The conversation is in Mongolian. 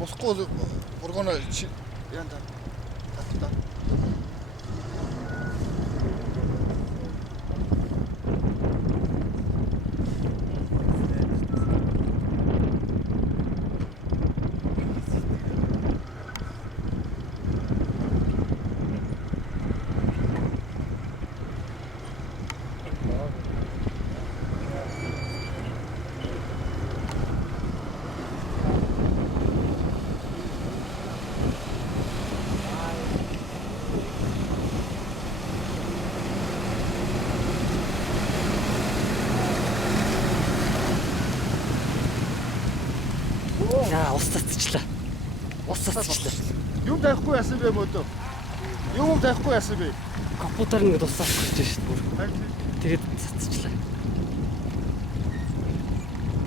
Босхгүй бургоно яан татта. Яа, ус цацчлаа. Ус цацчлаа. Юм тавихгүй яасан бэ мөдөө? Юм тавихгүй яасан бэ? Капотаар ингэ дуусаад ирж шүү дээ. Тэгээд цацчлаа.